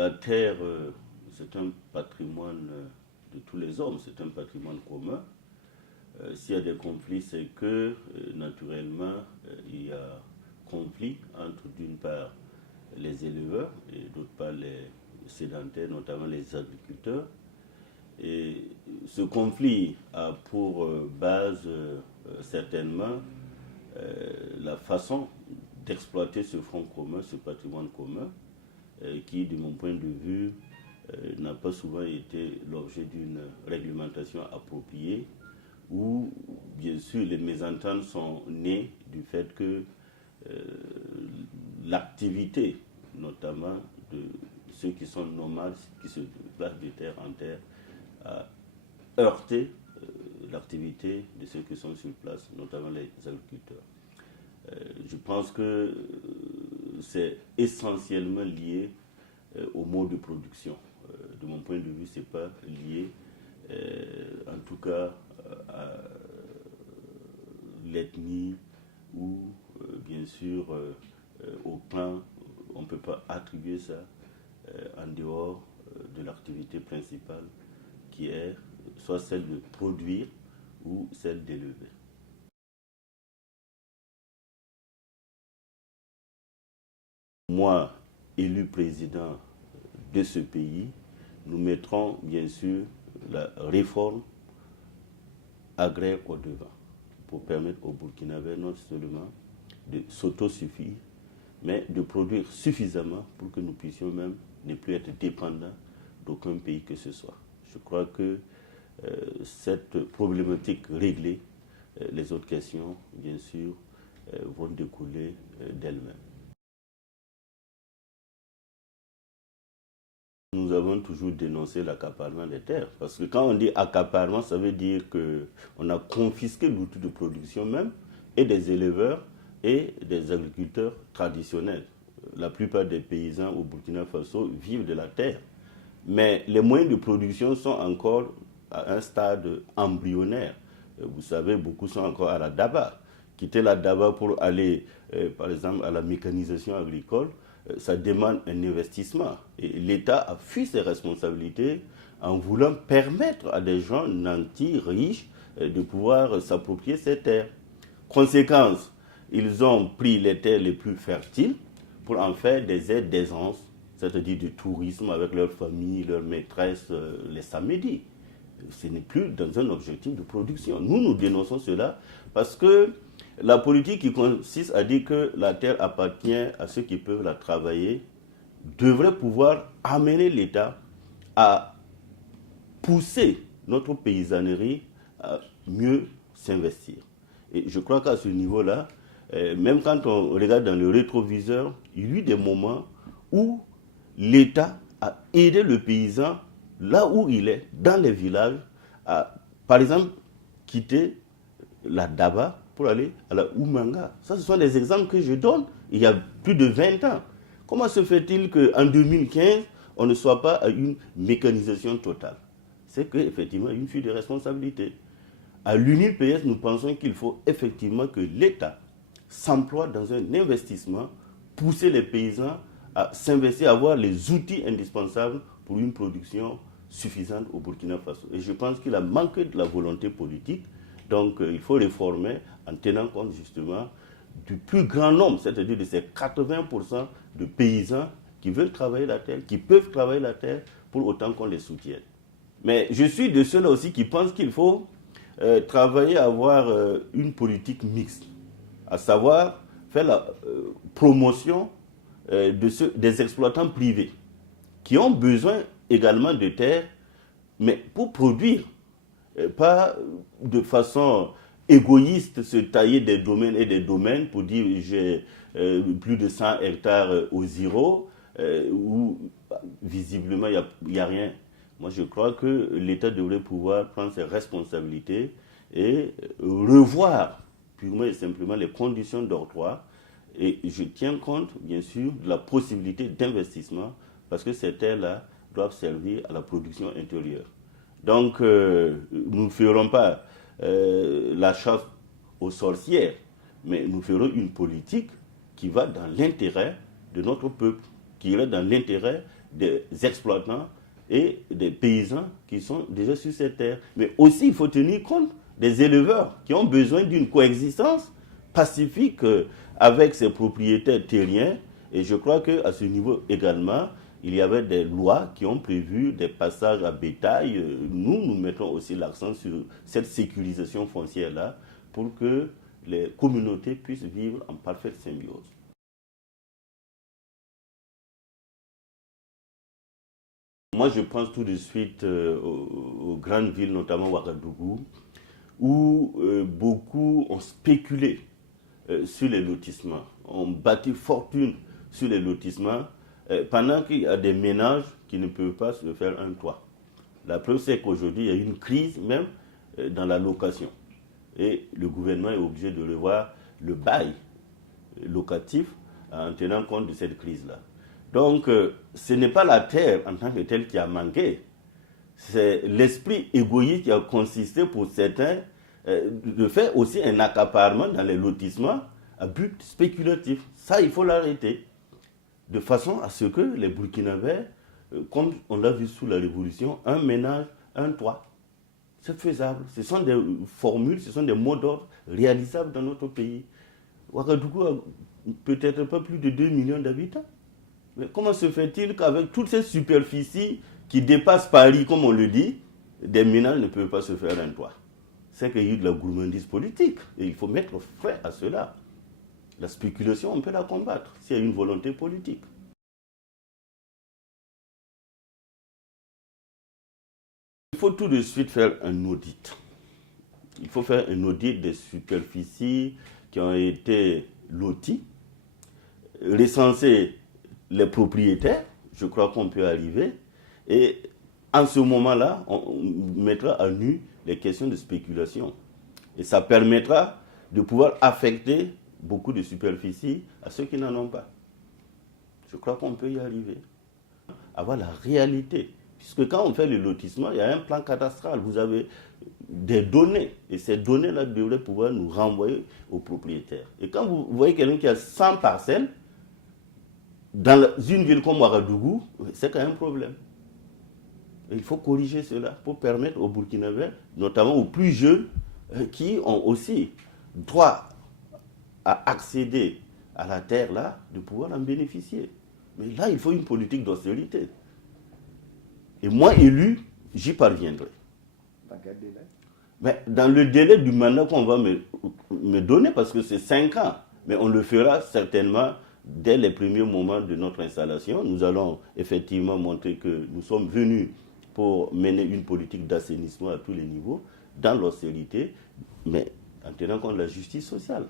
la terre, c'est un patrimoine de tous les hommes, c'est un patrimoine commun. S'il y a des conflits, c'est que, naturellement, il y a conflit entre, d'une part, les éleveurs et d'autre part, les sédentaires, notamment les agriculteurs. Et ce conflit a pour base, certainement, la façon d'exploiter ce front commun, ce patrimoine commun, qui, de mon point de vue, n'a pas souvent été l'objet d'une réglementation appropriée, où, bien sûr, les mésententes sont nées du fait que l'activité, notamment de ceux qui sont nomades, qui se déplacent de terre en terre, a heurté l'activité de ceux qui sont sur place, notamment les agriculteurs. Je pense que c'est essentiellement lié au mode de production. De mon point de vue, ce n'est pas lié, en tout cas, à l'ethnie ou, bien sûr, au pain. On ne peut pas attribuer ça en dehors de l'activité principale qui est soit celle de produire ou celle d'élever. Moi, élu président de ce pays, nous mettrons bien sûr la réforme agraire au devant pour permettre aux Burkinabés non seulement de s'autosuffire, mais de produire suffisamment pour que nous puissions même ne plus être dépendants d'aucun pays que ce soit. Je crois que cette problématique réglée, les autres questions, bien sûr, vont découler d'elles-mêmes. Nous avons toujours dénoncé l'accaparement des terres, parce que quand on dit accaparement, ça veut dire qu'on a confisqué l'outil de production même, et des éleveurs et des agriculteurs traditionnels. La plupart des paysans au Burkina Faso vivent de la terre, mais les moyens de production sont encore à un stade embryonnaire. Vous savez, beaucoup sont encore à la daba. Quitter la daba pour aller, par exemple, à la mécanisation agricole, ça demande un investissement. Et l'État a fui ses responsabilités en voulant permettre à des gens nantis, riches, de pouvoir s'approprier ces terres. Conséquence, ils ont pris les terres les plus fertiles pour en faire des aides d'aisance, c'est-à-dire du tourisme avec leurs familles, leurs maîtresses, les samedis. Ce n'est plus dans un objectif de production. Nous dénonçons cela parce que la politique qui consiste à dire que la terre appartient à ceux qui peuvent la travailler devrait pouvoir amener l'État à pousser notre paysannerie à mieux s'investir. Et je crois qu'à ce niveau-là, même quand on regarde dans le rétroviseur, il y a eu des moments où l'État a aidé le paysan là où il est, dans les villages, à, par exemple, quitter la Daba pour aller à la Oumanga. Ça, ce sont des exemples que je donne il y a plus de 20 ans. Comment se fait-il qu'en 2015, on ne soit pas à une mécanisation totale? C'est qu'effectivement, il y a une fuite de responsabilité. À l'UNIPS, nous pensons qu'il faut effectivement que l'État s'emploie dans un investissement, pousser les paysans à s'investir, à avoir les outils indispensables pour une production suffisante au Burkina Faso. Et je pense qu'il a manqué de la volonté politique. Donc il faut réformer en tenant compte justement du plus grand nombre, c'est-à-dire de ces 80% de paysans qui veulent travailler la terre, qui peuvent travailler la terre pour autant qu'on les soutienne. Mais je suis de ceux-là aussi qui pensent qu'il faut travailler à avoir une politique mixte, à savoir faire la promotion des exploitants privés qui ont besoin également de terres, mais pour produire, pas de façon égoïste se tailler des domaines et des domaines pour dire j'ai plus de 100 hectares au zéro, où visiblement il n'y a rien. Moi je crois que l'État devrait pouvoir prendre ses responsabilités et revoir purement et simplement les conditions d'octroi. Et je tiens compte, bien sûr, de la possibilité d'investissement parce que ces terres-là doivent servir à la production intérieure. Donc, nous ne ferons pas la chasse aux sorcières, mais nous ferons une politique qui va dans l'intérêt de notre peuple, qui irait dans l'intérêt des exploitants et des paysans qui sont déjà sur ces terres. Mais aussi, il faut tenir compte des éleveurs qui ont besoin d'une coexistence pacifique avec ces propriétaires terriens. Et je crois qu'à ce niveau également, il y avait des lois qui ont prévu des passages à bétail. Nous mettons aussi l'accent sur cette sécurisation foncière-là pour que les communautés puissent vivre en parfaite symbiose. Moi, je pense tout de suite aux grandes villes, notamment Ouagadougou, où beaucoup ont spéculé sur les lotissements, ont bâti fortune sur les lotissements, pendant qu'il y a des ménages qui ne peuvent pas se faire un toit. La preuve, c'est qu'aujourd'hui, il y a une crise même dans la location. Et le gouvernement est obligé de revoir le bail locatif en tenant compte de cette crise-là. Donc, ce n'est pas la terre en tant que telle qui a manqué. C'est l'esprit égoïste qui a consisté pour certains de faire aussi un accaparement dans les lotissements à but spéculatif. Ça, il faut l'arrêter. De façon à ce que les Burkinabés, comme on l'a vu sous la Révolution, un ménage, un toit. C'est faisable. Ce sont des formules, ce sont des mots d'ordre réalisables dans notre pays. Ouagadougou a peut-être pas plus de 2 millions d'habitants. Mais comment se fait-il qu'avec toutes ces superficies qui dépassent Paris, comme on le dit, des ménages ne peuvent pas se faire un toit? C'est qu'il y a eu de la gourmandise politique. Et il faut mettre fin à cela. La spéculation, on peut la combattre s'il y a une volonté politique. Il faut tout de suite faire un audit. Il faut faire un audit des superficies qui ont été loties, recenser les propriétaires, je crois qu'on peut arriver, et en ce moment-là, on mettra à nu les questions de spéculation. Et ça permettra de pouvoir affecter beaucoup de superficies à ceux qui n'en ont pas. Je crois qu'on peut y arriver. Avoir la réalité. Puisque quand on fait le lotissement, il y a un plan cadastral. Vous avez des données. Et ces données-là devraient pouvoir nous renvoyer aux propriétaires. Et quand vous voyez quelqu'un qui a 100 parcelles, dans une ville comme Ouagadougou, c'est quand même un problème. Et il faut corriger cela pour permettre aux Burkinabés, notamment aux plus jeunes, qui ont aussi droit à accéder à la terre là, de pouvoir en bénéficier. Mais là, il faut une politique d'austérité. Et moi, élu, j'y parviendrai. Dans quel délai? Mais dans le délai du mandat qu'on va me donner, parce que c'est 5 ans, mais on le fera certainement dès les premiers moments de notre installation. Nous allons effectivement montrer que nous sommes venus pour mener une politique d'assainissement à tous les niveaux, dans l'austérité, mais en tenant compte de la justice sociale.